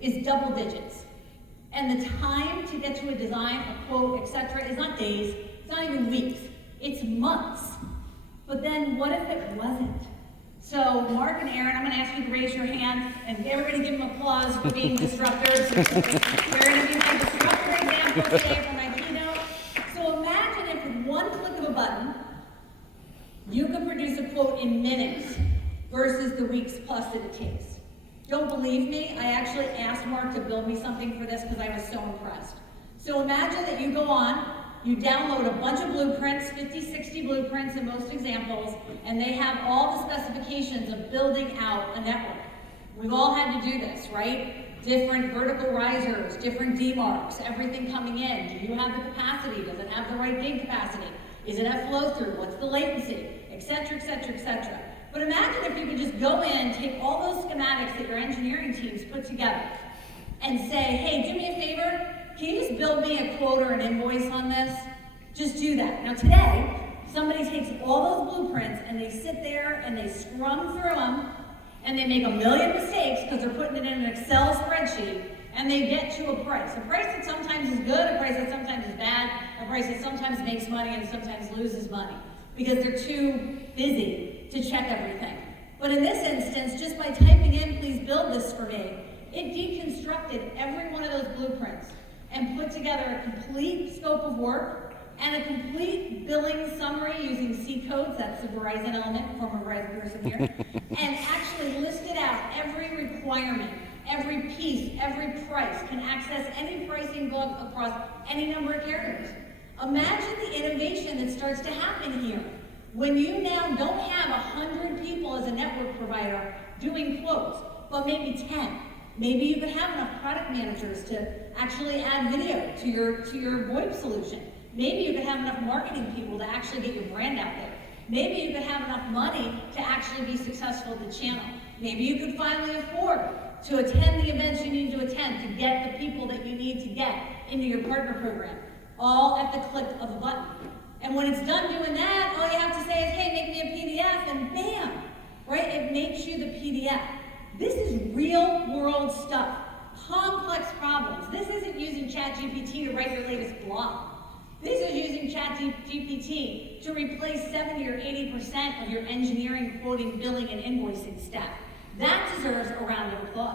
is double digits. And the time to get to a design, a quote, etc., is not days, it's not even weeks, it's months. But then what if it wasn't? So Mark and Aaron, I'm going to ask you to raise your hands and everybody give them applause for being disruptors. They're going to be my disruptor example today for my keynote. So imagine if with one click of a button, you could produce a quote in minutes versus the weeks plus that it takes. Don't believe me? I actually asked Mark to build me something for this because I was so impressed. So imagine that you go on, you download a bunch of blueprints, 50, 60 blueprints in most examples, and they have all the specifications of building out a network. We've all had to do this, right? Different vertical risers, different demarcs, everything coming in. Do you have the capacity? Does it have the right gig capacity? Is it at flow through? What's the latency? Et cetera, et cetera, et cetera. But imagine if you could just go in, take all those schematics that your engineering teams put together, and say, hey, do me a favor, can you just build me a quote or an invoice on this? Just do that. Now today, somebody takes all those blueprints and they sit there and they scrum through them and they make a million mistakes because they're putting it in an Excel spreadsheet and they get to a price. A price that sometimes is good, a price that sometimes is bad, a price that sometimes makes money and sometimes loses money because they're too busy to check everything. But in this instance, just by typing in, please build this for me, it deconstructed every one of those blueprints and put together a complete scope of work and a complete billing summary using C codes, that's the Verizon element, former Verizon person here, and actually listed out every requirement, every piece, every price, can access any pricing book across any number of carriers. Imagine the innovation that starts to happen here. When you now don't have 100 people as a network provider doing quotes, but maybe 10. Maybe you could have enough product managers to actually add video to your VoIP solution. Maybe you could have enough marketing people to actually get your brand out there. Maybe you could have enough money to actually be successful at the channel. Maybe you could finally afford to attend the events you need to attend to get the people that you need to get into your partner program, all at the click of a button. And when it's done doing that, all you have to say is, hey, make me a PDF, and bam, right? It makes you the PDF. This is real world stuff, complex problems. This isn't using ChatGPT to write your latest blog. This is using ChatGPT to replace 70 or 80% of your engineering, quoting, billing, and invoicing staff. That deserves a round of applause.